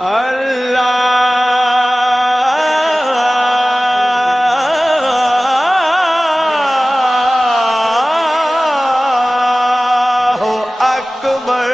अल्लाहु अकबर।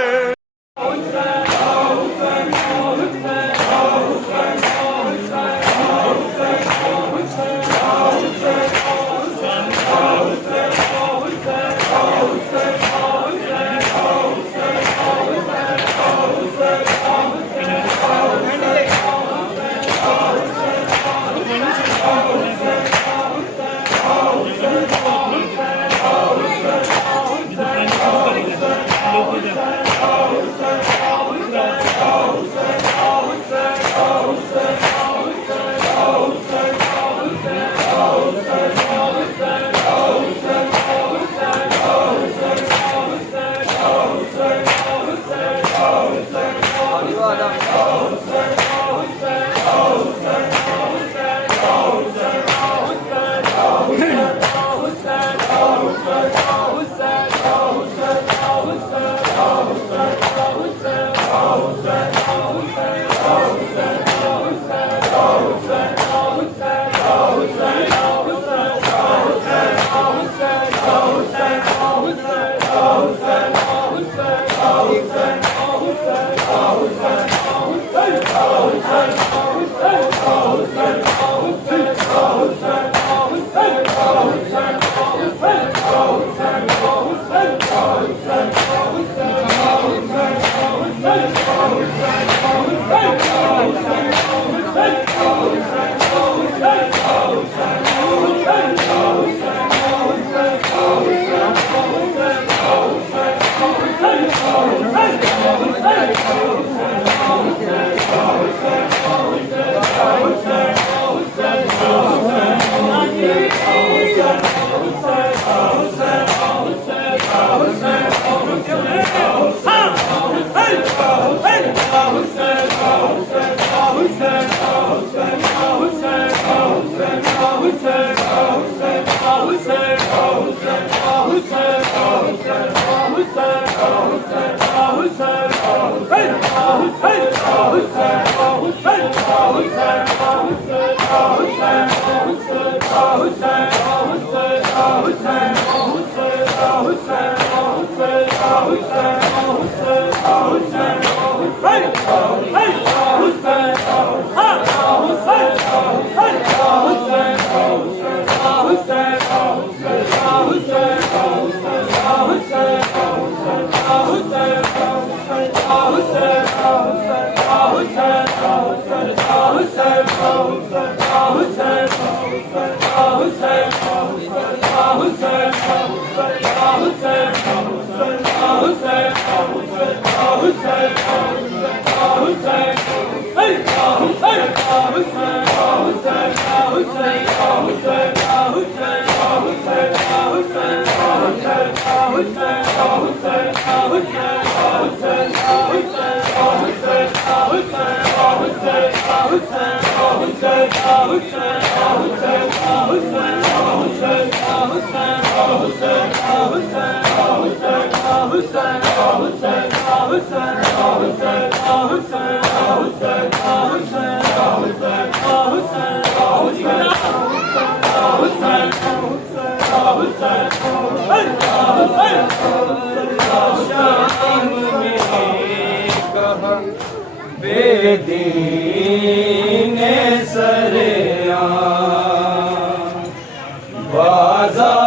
बेदीने सरेया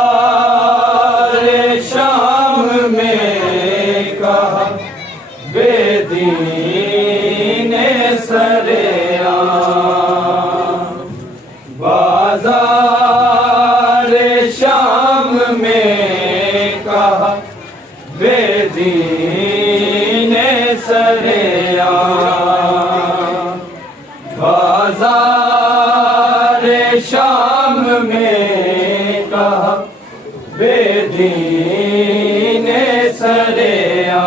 बाजार शाम में कहा बेदीने सरेया बाजार शाम में कहा बेदीने सरेया बाजार शाम में कहा बेदीने सरेया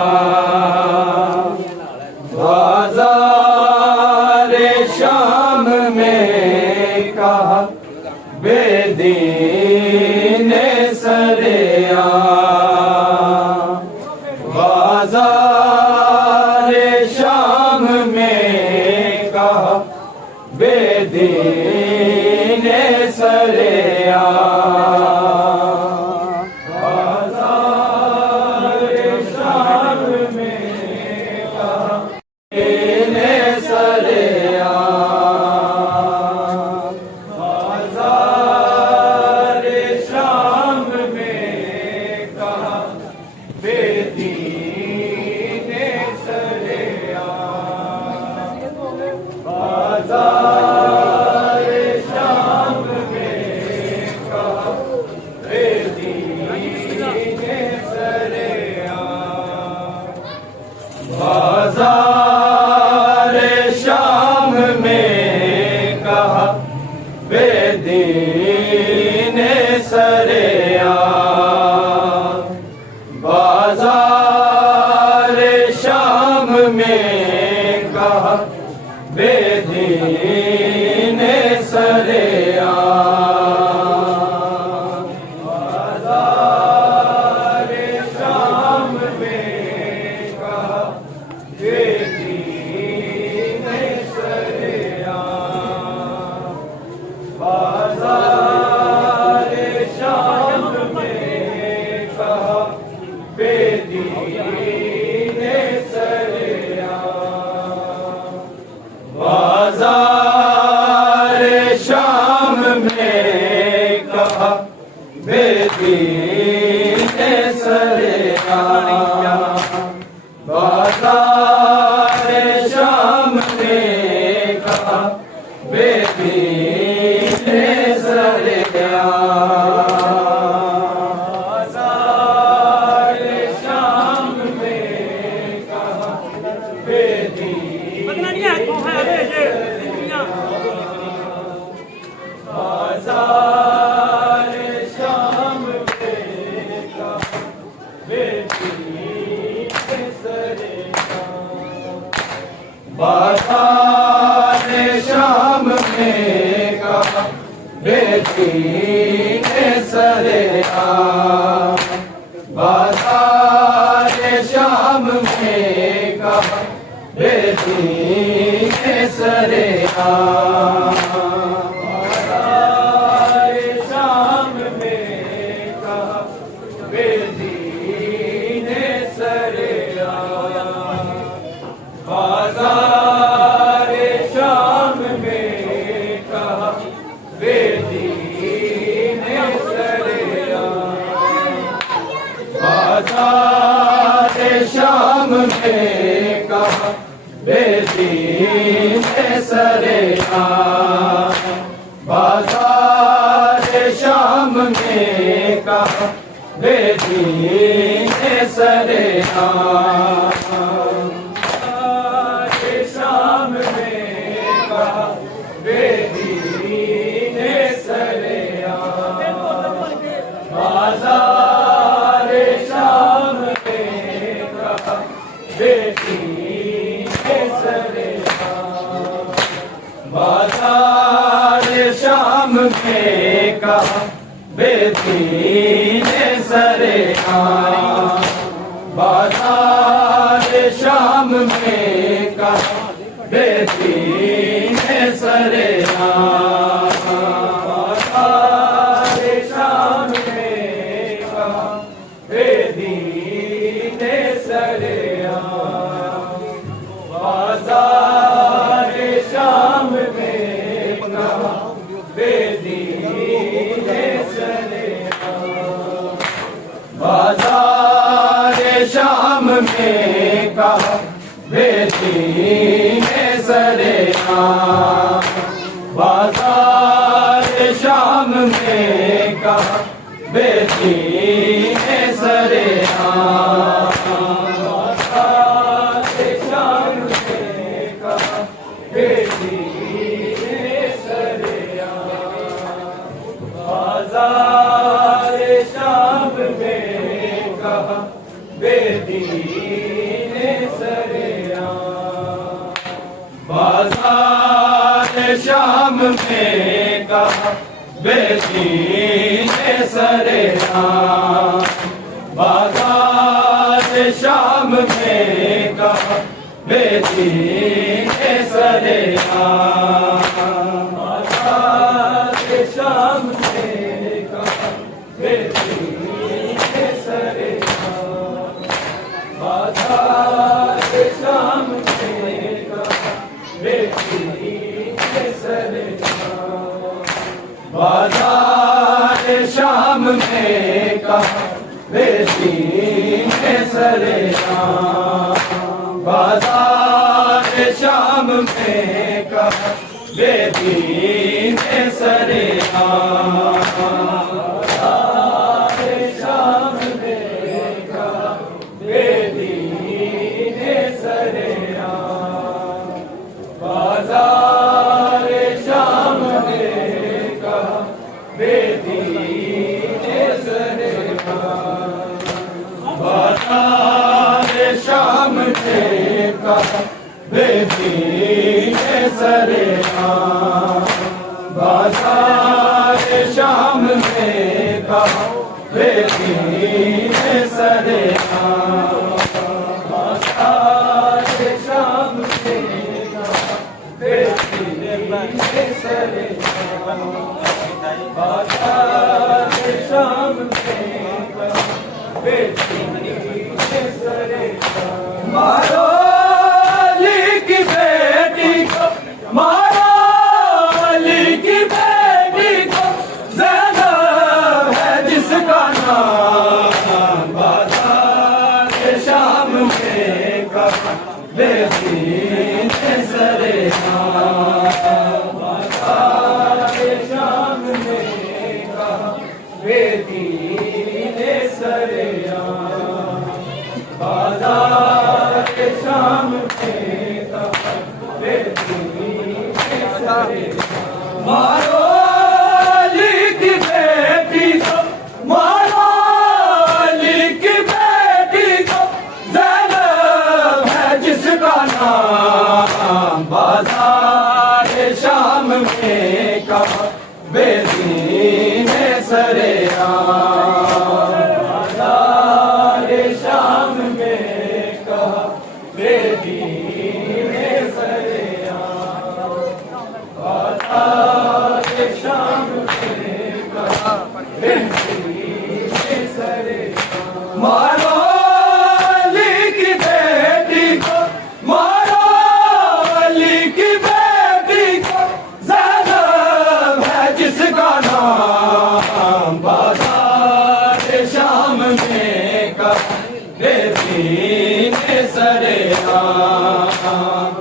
बाजार शाम में कहा बेदीने सरेया बाजार शाम में बेदीन सरेया बाजार शाम में कहा बेदीन सरेया बाजार शाम में कहा बेदीन सरेया बाजार शाम में कहा बेदीन सरेया बाजार शाम में कहा बेदीन सरेया बाजार शाम में कहा बेदीन बाजार शाम में कहा बेदीन सरेया बाजार शाम में कहा बेदीन सरेया बाजार शाम में कहा बेदीन सरेया बाजार शाम में कहा बेदीन सरेया बाजार शाम में कहा बेदीन सरेया बाजार शाम में कहा बेदीन सरेया शाम में कहा बेदीन सरेया बाजार शाम में कहा बेदीन सरेया बाजार शाम में कहा बेदीन सरेया बाजार शाम में कहा बेदीन सरेया बाजार शाम में कहा बेदीन सरेया बाजार शाम में कहा बेदीन सरेया बाजार शाम में कहा बेदीन सरेया बाजार शाम में कहा बेदीन सरेया बाजार शाम में कहा बेदीन सरेया बाजार शाम में कहा बेदीन सरेया बाजार शाम में कहा बेदीन सरेया बाजार शाम में कहा बेदीन सरेया बेटी ने सरेआम। बाजार शाम में कहा बेटी ने सरेआम। बाजार शाम में कहा बेटी ने सरेआम। बाजार शाम में कहा बेटी ने सरेआम। बाजार शाम में कहा बेटी ने सरेआम। बाजार शाम में कहा बेटी ने सरेआम। बाजार शाम में कहा बेटी ने सरेआम। बाजार शाम में कहा बेटी ने सरेआम। बाजार शाम में कहा बेटी ने सरेआम। मारो अली की बेटी को, मारो अली की बेटी को, ज़ैनब है जिसका नाम। बाजार शाम में कहा बेटी ने सरेआम। बाजार शाम में कहा बेटी ने सरेआम। बाजार शाम में कहा बेटी ने सरेआम। मारो अली की बेटी को, मारो अली की बेटी को, ज़ैनब है जिसका नाम। बाजार शाम में कहा बेटी ने सरेआम। बाजार शाम में कहा बेटी ने सरेआम। बाजार शाम में कहा बेटी ने सरेआम। मारो अली की बेटी को, मारो अली की बेटी को, ज़ैनब है जिसका नाम। बाजार शाम में कहा बेटी ने सरेआम।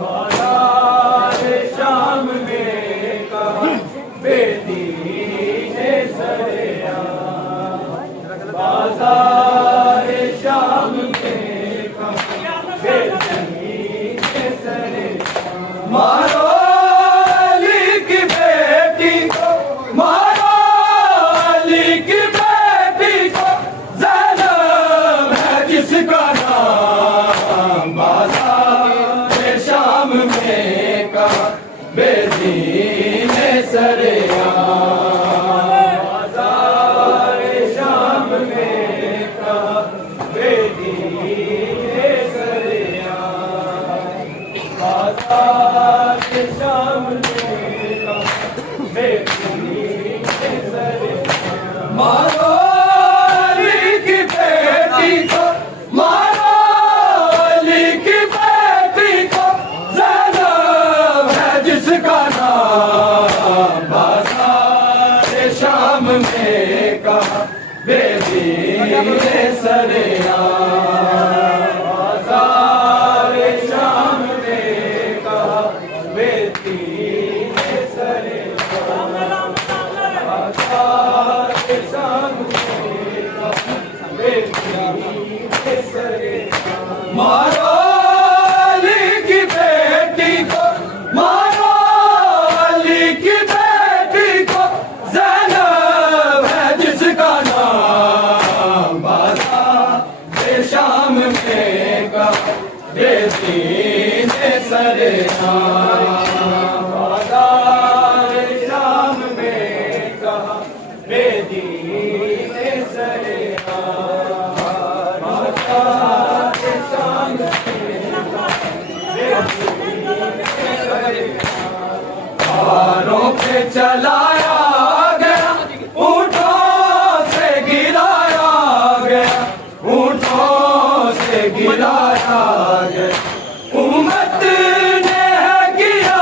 बाजार शाम में कहा बेटी ने सरेआम। बाजार शाम में कहा बेटी ने सरेआम। मारो अली की बेटी को, मारो अली की बेटी को, ज़ैनब है जिसका नाम। बाजार शाम में कहा बेटी ने सरेआम। बाजार शाम में कहा बेटी ने सरेआम। बाजार शाम में कहा बेटी ने सरेआम। मारो अली की बेटी को, मारो अली की बेटी को, ज़ैनब है जिसका नाम। बाजार शाम में कहा बेटी ने सरेआम। बाजार शाम में कहा बेटी ने सरेआम। बाजार शाम में कहा बेटी ने सरेआम। मारो अली की बेटी को, मारो अली की बेटी को, ज़ैनब है जिसका नाम। बाजार शाम में कहा बेटी ने सरेआम। बाजार शाम में कहा बेटी ने सरेआम। बाजार शाम में कहा बेटी ने सरेआम। हारों पे चलाया गया, ऊँटों से गिराया गया, ऊँटों से गिराया गया। उम्मत ने है किया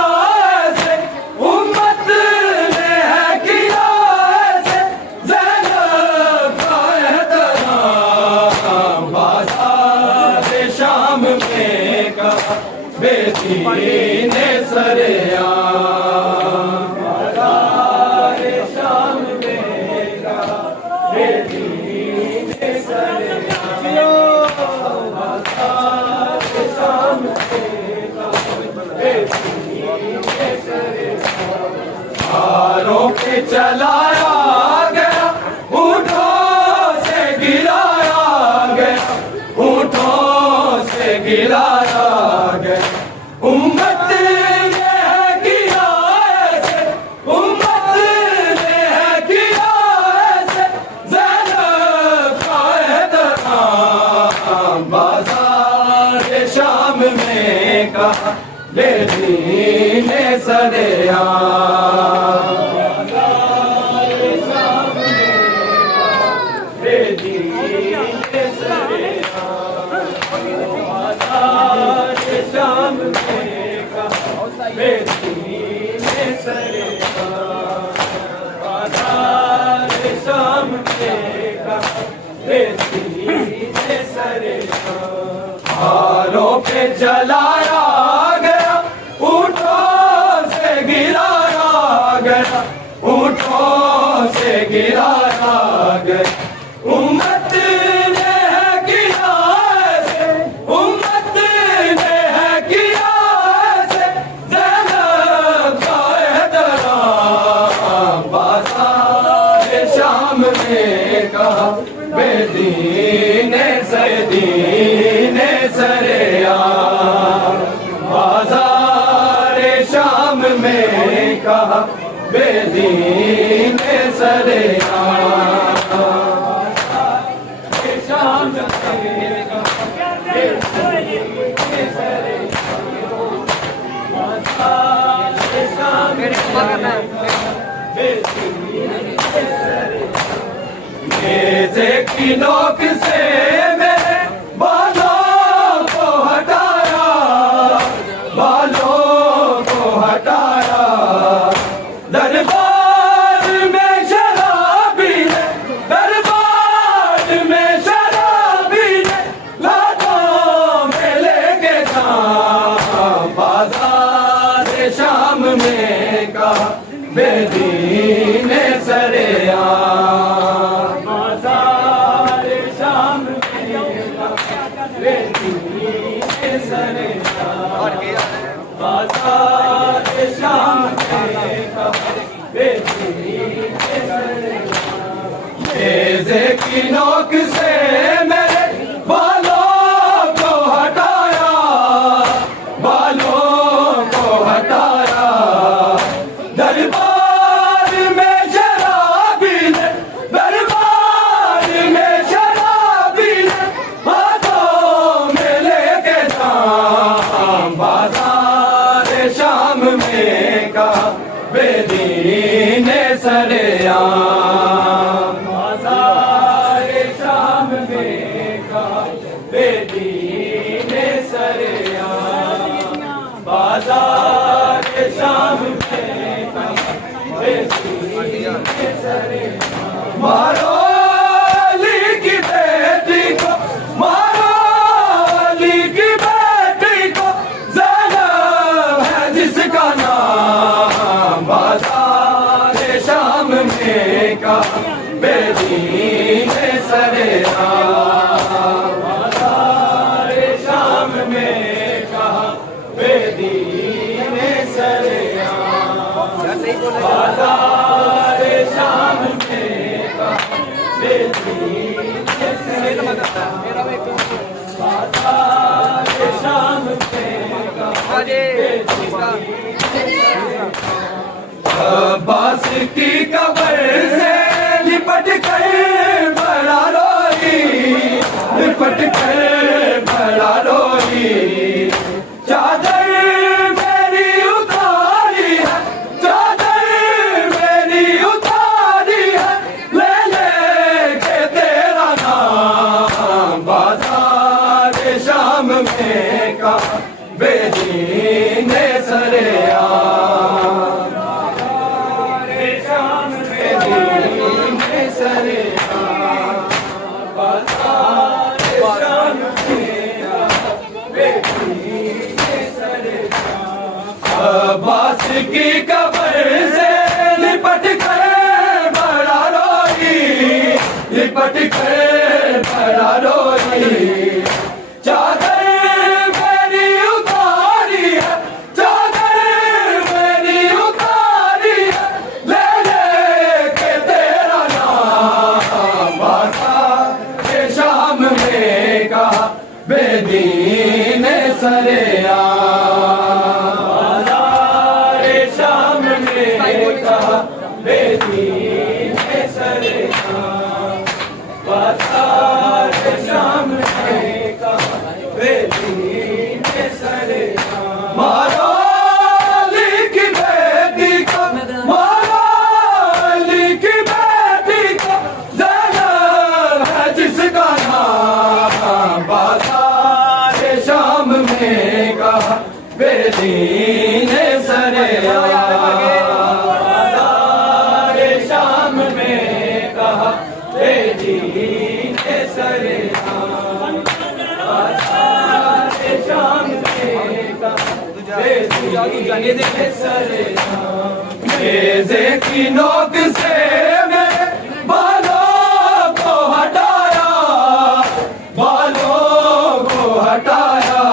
सरेआम बाजार शाम में कहा बेदीने सरेआम बाजार शाम में कहा बेदीने सरेआम हारों पे चलाया गया ऊँटों से गिराया गया ऊँटों से गिराया गया उम्मत ने है किया ऐसे उम्मत ने है किया ऐसे ज़ैनब का एहतराम बाज़ार शाम में कहा बेदीने सरेआम बाज़ार शाम में कहा बेदीने सरेआम बाज़ार शाम में कहा बेदीने सरेआम बाज़ार शाम में कहा बेदीने सरेआम हारों पे जलाया गया ऊँटों से गिराया गया ऊँटों से गिराया गया उम्मत ने है किया ऐसे उम्मत ने है किया ऐसे ज़ैनब का एहतराम बाज़ार शाम में कहा बेदीने सरेआम बाज़ार शाम में कहा बेदीने सरेआम शाम में कहा बेदीने सरेआम बाज़ार शाम में कहा बेदीने सरेआम नेज़े की नोक से मेरे बालों को हटाया बालों को हटाया दरबार में शराबी ने दरबार में शराबी ने लातों में लेके जाम बाज़ार शाम में कहा बेदीने सरेआम बाज़ार शाम में कहा बेदीने सरेआम बाज़ार शाम में कहा बेदीने सरेआम नेज़े की नोक से मेरे बालों को हटाया बालों को हटाया दरबार में शराबी ने दरबार में शराबी ने हाथों में लेके जाम बाज़ार शाम में कहा बेदीने सरेआम बाज़ार शाम में कहा बेदीने सरेआम बाज़ार शाम में कहा बेदीने सरेआम मारो अली की बेटी को मारो अली की बेटी को ज़ैनब है जिसका नाम बाज़ार शाम में कहा बेदीने सरेआम बाज़ार शाम में कहा बेदीने सरेआम बाज़ार शाम में कहा बेदीने सरेआम बाज़ार शाम में कहा अब्बास की कब्र से लिपट कर बड़ा रोई लिपट कर बड़ा रोई चादर मेरी उतारी है चादर मेरी उतारी है ले ले के तेरा नाम बाज़ार शाम में कहा बेदीने सरेआम शाम में बेदीने सरेआम बाज़ार शाम में बास की कब्र से लिपट कर बड़ा रोई, लिपट कर बड़ा रोई। चादर मेरी उतारी है, चादर मेरी उतारी है, ले ले के तेरा नाम। बाजार शाम में कहा बेदीन सरेआम, बाजार शाम में कहा बेदीन सरेआम, बाजार शाम में कहा बेदीन सरेआम। मारो अली की बेटी को, मारो अली की बेटी को, ज़ैनब है जिसका नाम। बाजार शाम में कहा बेदीन सरेआम, बाजार शाम में कहा बेदीन सरेआम, बाजार शाम में कहा बेदीन सरेआम। नेज़े की नोक से मेरे बालों को हटाया, बालों को हटाया।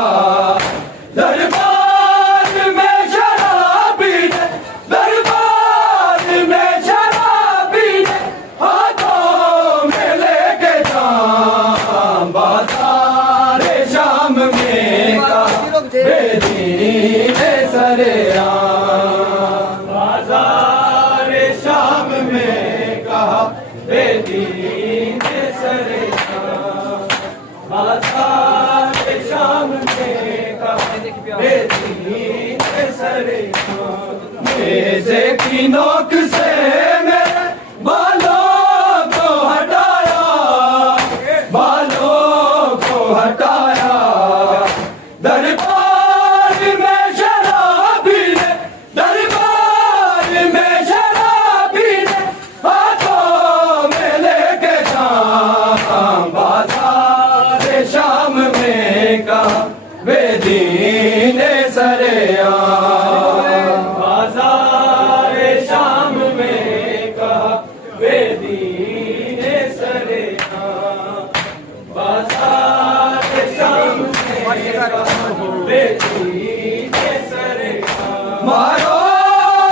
दरबार में शराबी ने, दरबार में शराबी ने, हाथों में लेके जाम। बाजार शाम में कहा बेदीन सरेआम, बाजार शाम में कहा बेदीन सरेआम, बाजार शाम में कहा बेदीन सरेआम। नेज़े की नोक से मेरे बालों को हटाया, बालों को हटाया। दरबार में शराबी ने, दरबार में शराबी ने, हाथों में लेके जाम। बाजार शाम में कहा बेदीन सरेआम, बाजार शाम में कहा बेदीन सरेआम, बाजार शाम में कहा बेदीन सरेआम। मारो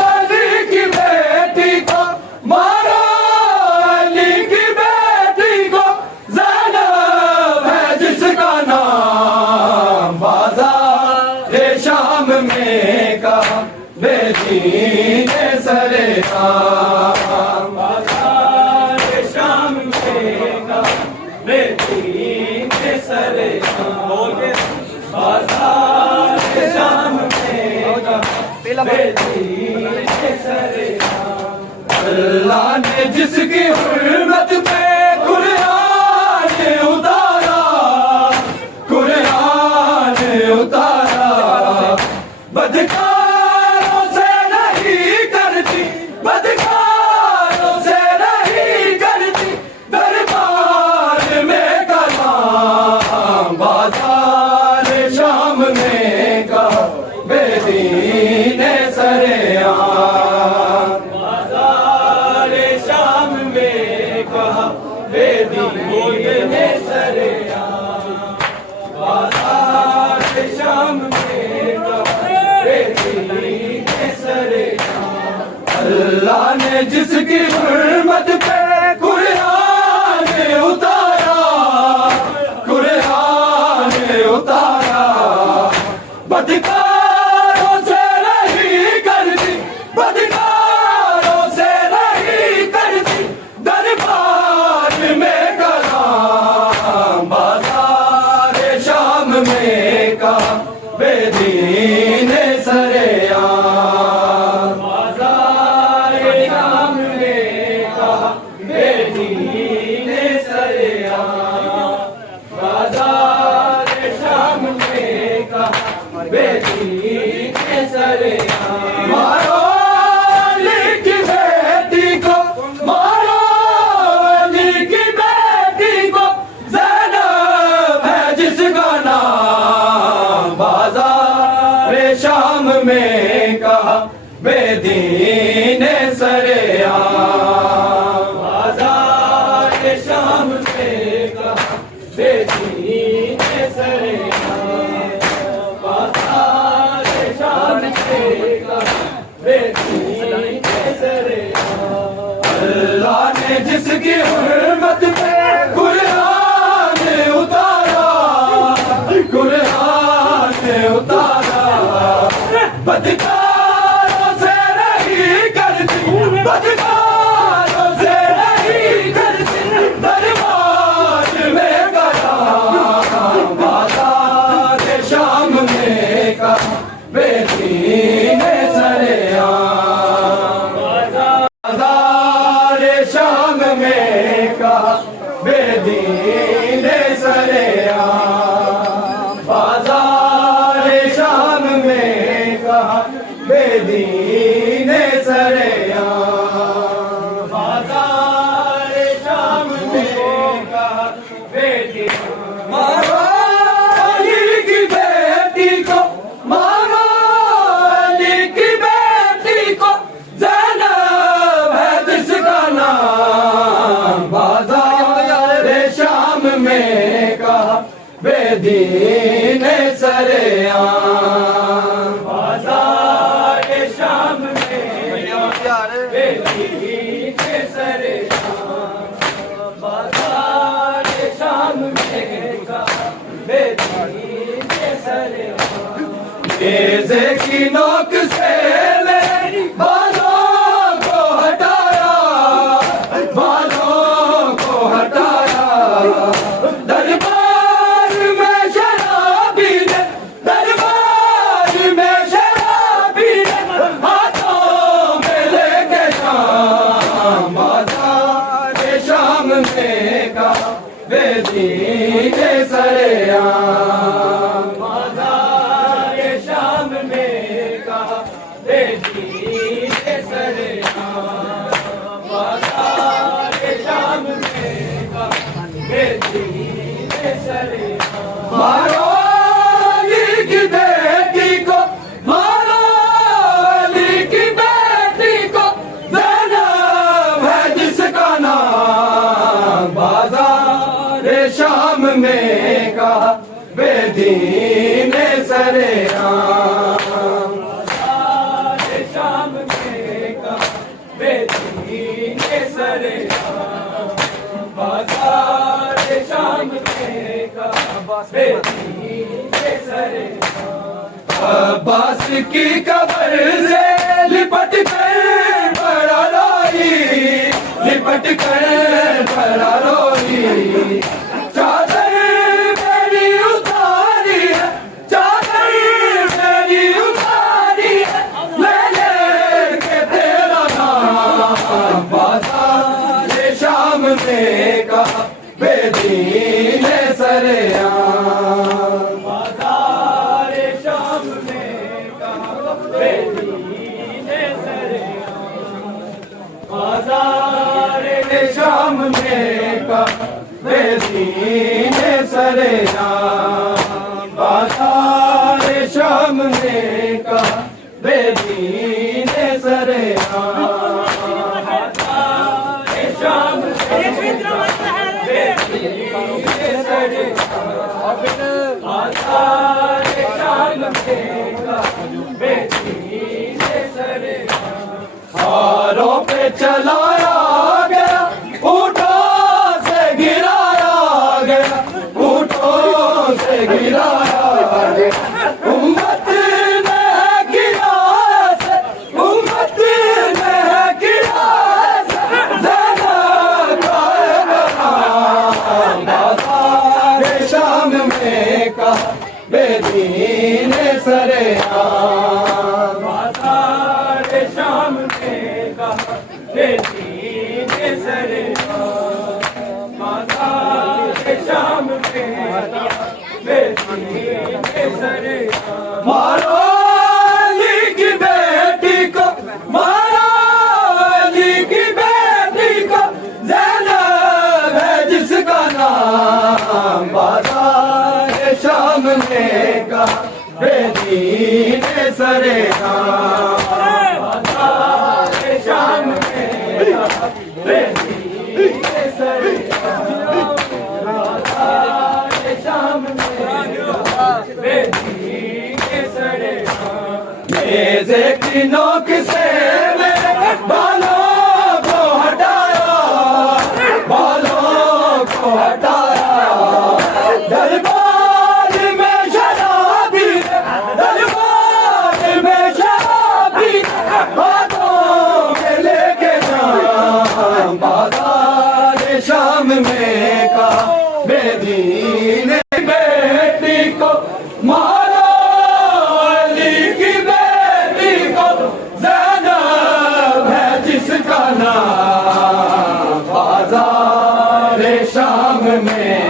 अली की बेटी को, मारो अली की बेटी को, ज़ैनब है जिसका नाम। बाजार शाम में कहा बेदीन सरेआम, बाजार शाम में कहा बेदीन सरेआम, बाजार शाम में कहा बेदीन सरेआम। अल्लाह ने जिसकी हुर्मत पे कुरान उतारा, कुरान उतारा। बदकारों से नहीं करती, बदकारों से नहीं करती, दरबार में कलाम। बाजार शाम में कहा बेदीन सरेआम, बाजार शाम में कहा बेदीन सरेआम, बाजार शाम में कहा बेदीन सरेआम। अल्लाह ने जिसकी हुर्मत पे कुरान उतारा, कुरान उतारा। बदकारों से नहीं करती, बदकारों से नहीं करती, दरबार में कलाम। बाजार शाम में कहा बेदीन सरेआम, बाजार शाम में बेदीन सरेआम बाजार शाम में कहा बेदीन सरेआम बाजार शाम में कहा बेदीन सरेआम अल्लाह ने जिसकी हुर्मत पे कुरान उतारा कुरान उतारा बदकारों से नहीं करती बदकारों से नहीं करती दरबार में करा बाजार शाम में कहा बेदीन सरेआम बाजार शाम में कहा बेदीन सरेआम बाजार शाम में कहा बेदीन सरेआम बाजार शाम में कहा बेदीन मारो अली की बेटी को मारो अली की बेटी को ज़ैनब है जिसका नाम बाजार शाम में कहा बेदीन सरेआम बाजार शाम में बेदीन सरेआम बाजार शाम में कहा बेदीन सरेआम नेज़े की नोक से मेरी बालों को हटाया बालों को हटाया दरबार में शराबी ने दरबार में शराबी ने हाथों में लेके शाम बाजार शाम में कहा बेदीन सरेआम बाजार शाम में कहा बेदीन सरेआम बाजार शाम में कहा बेदीन सरेआम मारो अली की बेटी को मारो अली की बेटी को ज़ैनब है जिसका नाम बाजार शाम में कहा बेदीन सरेआम बाजार शाम में कहा बेदीन सरेआम बाजार शाम में कहा बेदीन सरेआम अब्बास की कब्र से लिपट कर बड़ा रोई लिपट कर बड़ा रोई चादर मेरी उतारी है चादर मेरी उतारी है मैं लेके तेरा नाम बाजार शाम में कहा बेदीन सरेआम बाजार शाम में कहा बेदीन सरेआम बाजार शाम में कहा बेदीन सरेआम बाजार शाम में कहा बेदीन सरेआम बाजार शाम में कहा बेदीन सरेआम बाजार शाम में कहा बेदीन सरेआम हारों पे चलाया गया ऊँटों से गिराया गया ऊँटों से गिराया गया उम्मत ने किया ऐसे उम्मत ने किया ऐसे ज़ैनब का नाम बाजार शाम में कहा बेदीन सरेआम बाजार शाम में कहा बेदीन सरेआम बाजार शाम में कहा बेदीन सरेआम मारो अली की बेटी को मारो अली की बेटी को ज़ैनब है जिसका नाम बाजार शाम में कहा बेदीन सरेआम बेदीन सरेआम बाजार शाम में बेदीन सरेआम नेज़े की नोक से मेरे बालों को हटाया दरबार में शराबी हाथों में लेके जाम बाजार शाम में का बेदीन बेटी को मारो अली की बेटी को ज़ैनब है जिसका नाम बाजार शाम में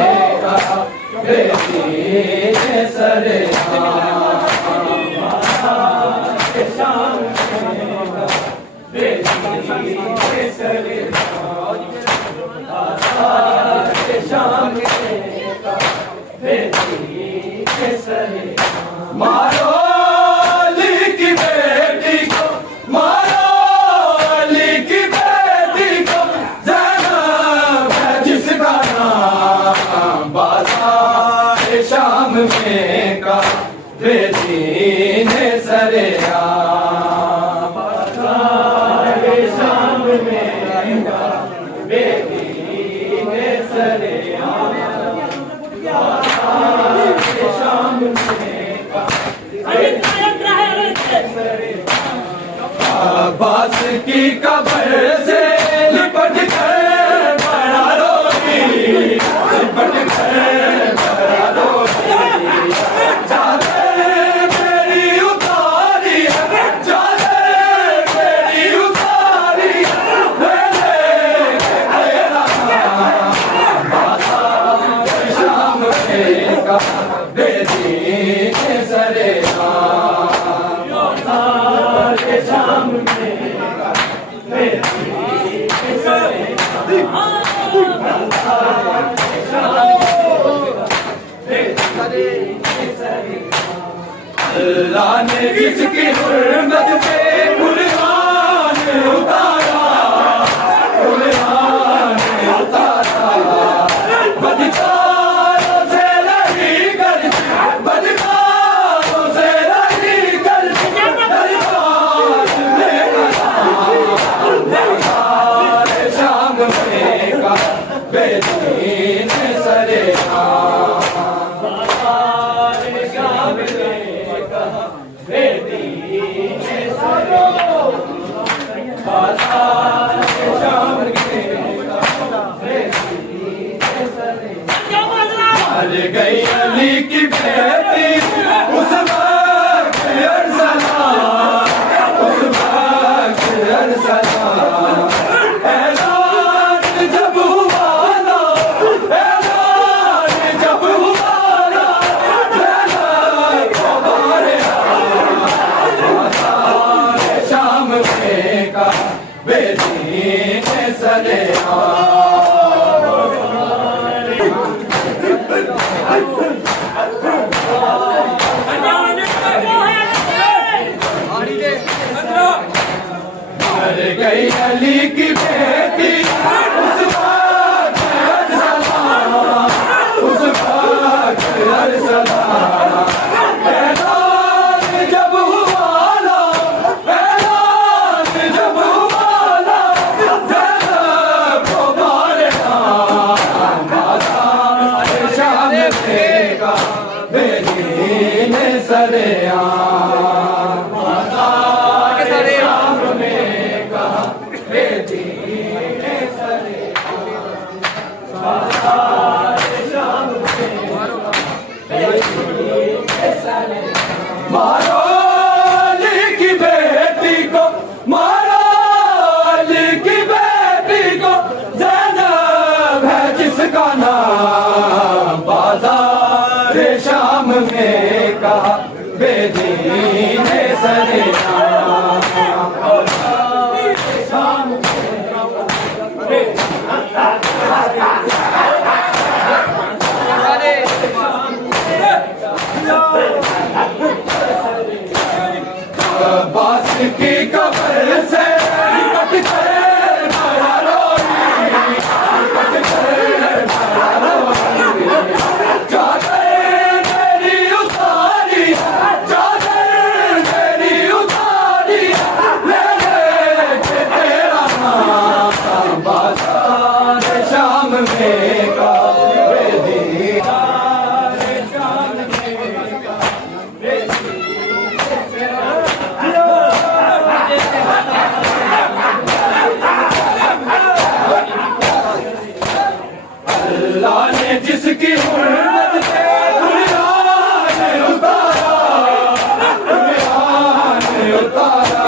का बेदीन सरेआम बाजार शाम में का बेदीन सरेआम बाजार शाम में का बेदीन सरेआम मारो अली की बेटी को मारो अली की बेटी को ज़ैनब है जिसका नाम बाजार शाम में का बेदीन सरेआम बाजार शाम में का बेदीन सरेआम बाजार शाम में का अब्बास की कब्र से लिपट कर बड़ा रोगी लिपट कर बड़ा रोगी चादर मेरी उतारी चादर मेरी उतारी बाजार शाम में का बेदीन सरेआम बाजार शाम में का बेदीन सरेआम अल्लाह ने जिसकी हुर्मत पे कुरान उतारा बदकारों से लड़ी कर बदकारों से लड़ी कर दरबार में बाजार शाम में का बेदीन सरेआम बाजार शाम में का बेदीन सरेआम बाजार शाम में का बेदीन सरेआम मर गई अली की बेटी उस वक्त अरसला उस वक्त अरसला ऐलान जब हुआ ना ऐलान जब हुआ ना ज़ैनब को मारे बाजार शाम में का बेदीन सरेआम मर गई अली की बेटी उस वक्त अरसला उस वक्त अरसला ऐलान जब हुआ ना ऐलान जब हुआ ना ज़ैनब को मारे बाजार शाम में का बेदीन सरेआम बाजार शाम में का बेदीन सरेआम बाजार शाम में बेदीन सरेआम मारो अली की बेटी को मारो अली की बेटी को ज़ैनब है जिसका नाम बाजार शाम में का बेदीन सरेआम शाम अब्बास की कब्र से लिपट कर बड़ा जिसकी हुर्मत पे दुनिया ने उतारा, दुनिया ने उतारा।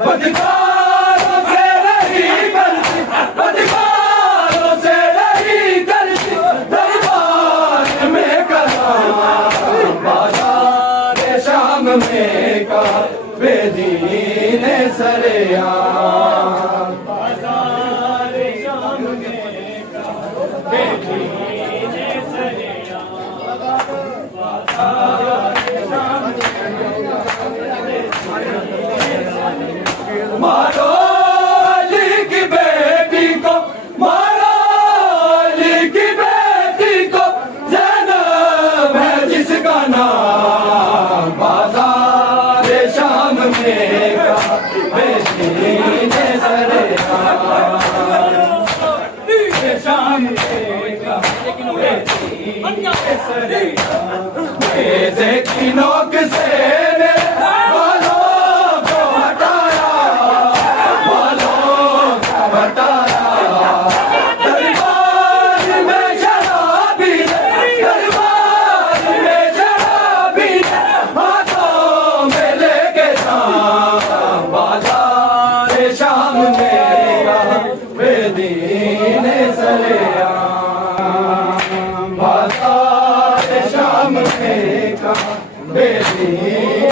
बदकारों से नहीं करती, बदकारों से नहीं करती दरबार में कलाम। बाज़ार शाम में का बेदीन सरेआम, बाज़ार शाम में का बेदीन सरेआम, बाज़ार शाम में का बेदीन सरेआम। मारो अली की बेटी को, मारो अली की बेटी को, ज़ैनब है जिसका नाम। बाज़ार शाम में का बेदीन सरेआम, शाम में का बेदीन सरेआम। बेज़े की नोक से बालों को हटाया, बालों को हटाया। दरबार में शराबी ने, दरबार में शराबी ने हाथों में लेके शाम। बाज़ार शाम में का बेदीन सरेआम, बाज़ार शाम में का बेदीन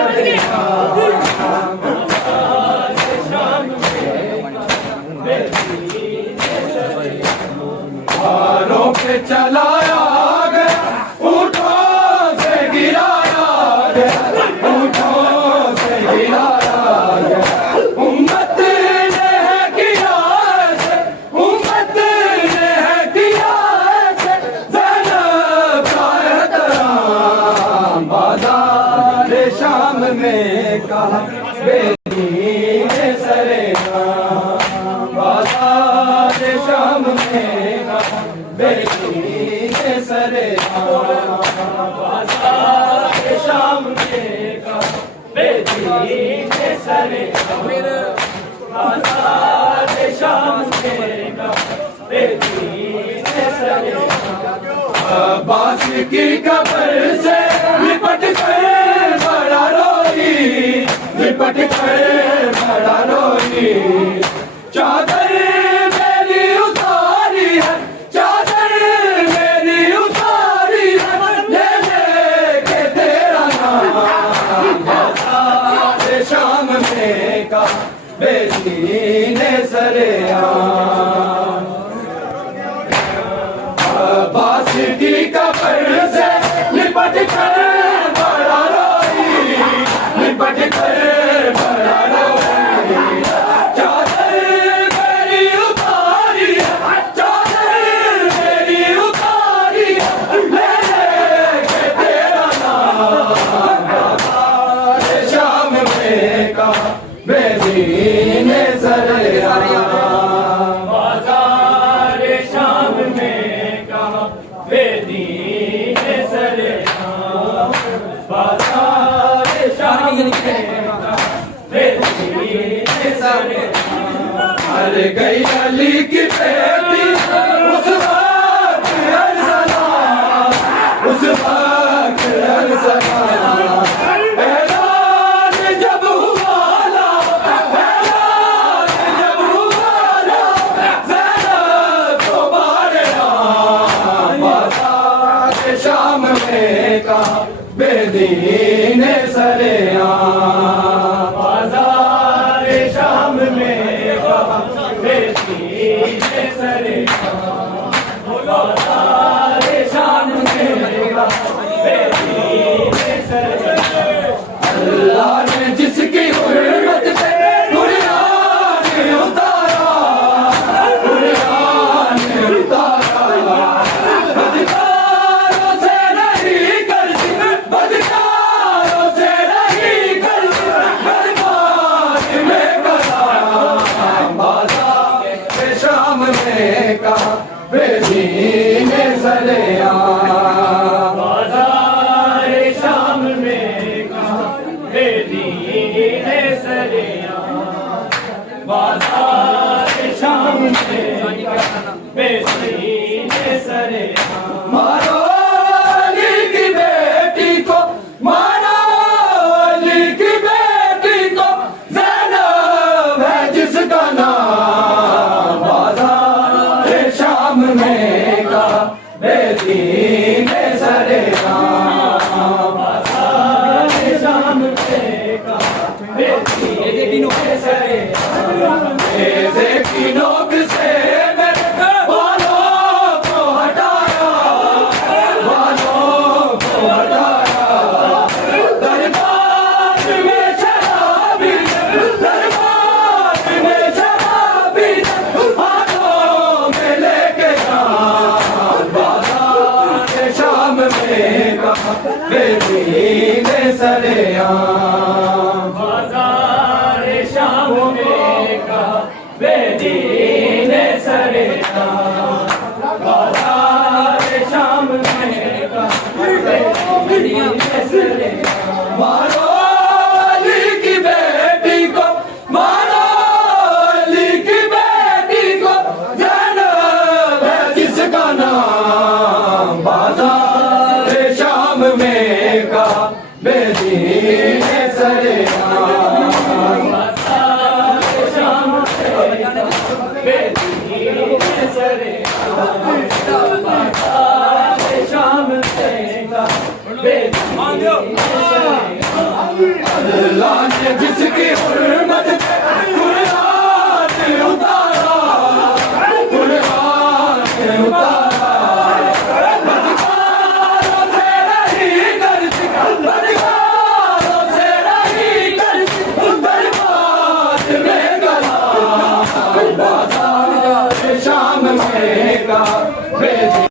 सरेआम, बाज़ार शाम में का बेदीन सरेआम। हारों पे चलाया गया, ऊँटों से गिराया गया, ऊँटों से गिराया गया। उम्मत ने है किया ऐसे, उम्मत ने है किया ऐसे ज़ैनब का एहतराम। बाज़ार शाम में का बेदीन सरेआम, बाज़ार शाम में का बेदीन सरेआम, बाज़ार शाम में का बेदीन सरेआम, बाज़ार शाम में का बेदीन सरेआम। अब्बास की कब्र से लिपट कर बड़ा रोई, लिपट कर बड़ा रोई। चादर मेरी उतारी है, चादर मेरी उतारी है, ले लेके तेरा नाम। बाज़ार शाम में का बेदीन सरेआम, अब्बास की कब्र से लिपट कर बड़ा रोई, लिपट कर बड़ा रोई। चादर मेरी उतारी है, चादर मेरी उतारी है, ले लेके तेरा नाम। बाज़ार शाम में का बेदीन सरेआम, बाज़ार शाम में का बेदीन सरेआम, बाज़ार शाम में का बेदीन सरेआम। हर गई अली की बेटी उस वक्त अरसलाम, उस वक्त अरसलाम। ऐलान जब हुआ ला, ऐलान जब हुआ ला, ज़ैनब को बारे आम। बाज़ार शाम में का बेदीन सरेआम, बाज़ार शाम में का बेदीन सरेआम, बाज़ार शाम में का बेदीन सरेआम। अल्लाह ने जिसकी हुर्मत पे दुनिया ने उतारा, दुनिया ने उतारा। बदकारों से नहीं करती, बदकारों से नहीं करती दरबार में कलाम। बाज़ार शाम में का बेदीन सरेआम, बाज़ार शाम में का बेदीन सरेआम, बाज़ार शाम में का बेदीन सरेआम। का बेदीन सरे बाजार शाम में का बेदीन सरे मारो अली की बेटी को मारो अली की बेटी को ज़ैनब है जिसका नाम बाजार शाम में का बेदीन सरे अल्लाह ने जिसकी हुर्मत पे कुरान उतारा बदकारों से नहीं डरती बदकारों से नहीं डरती बर्बाद में गला बाजार शाम में का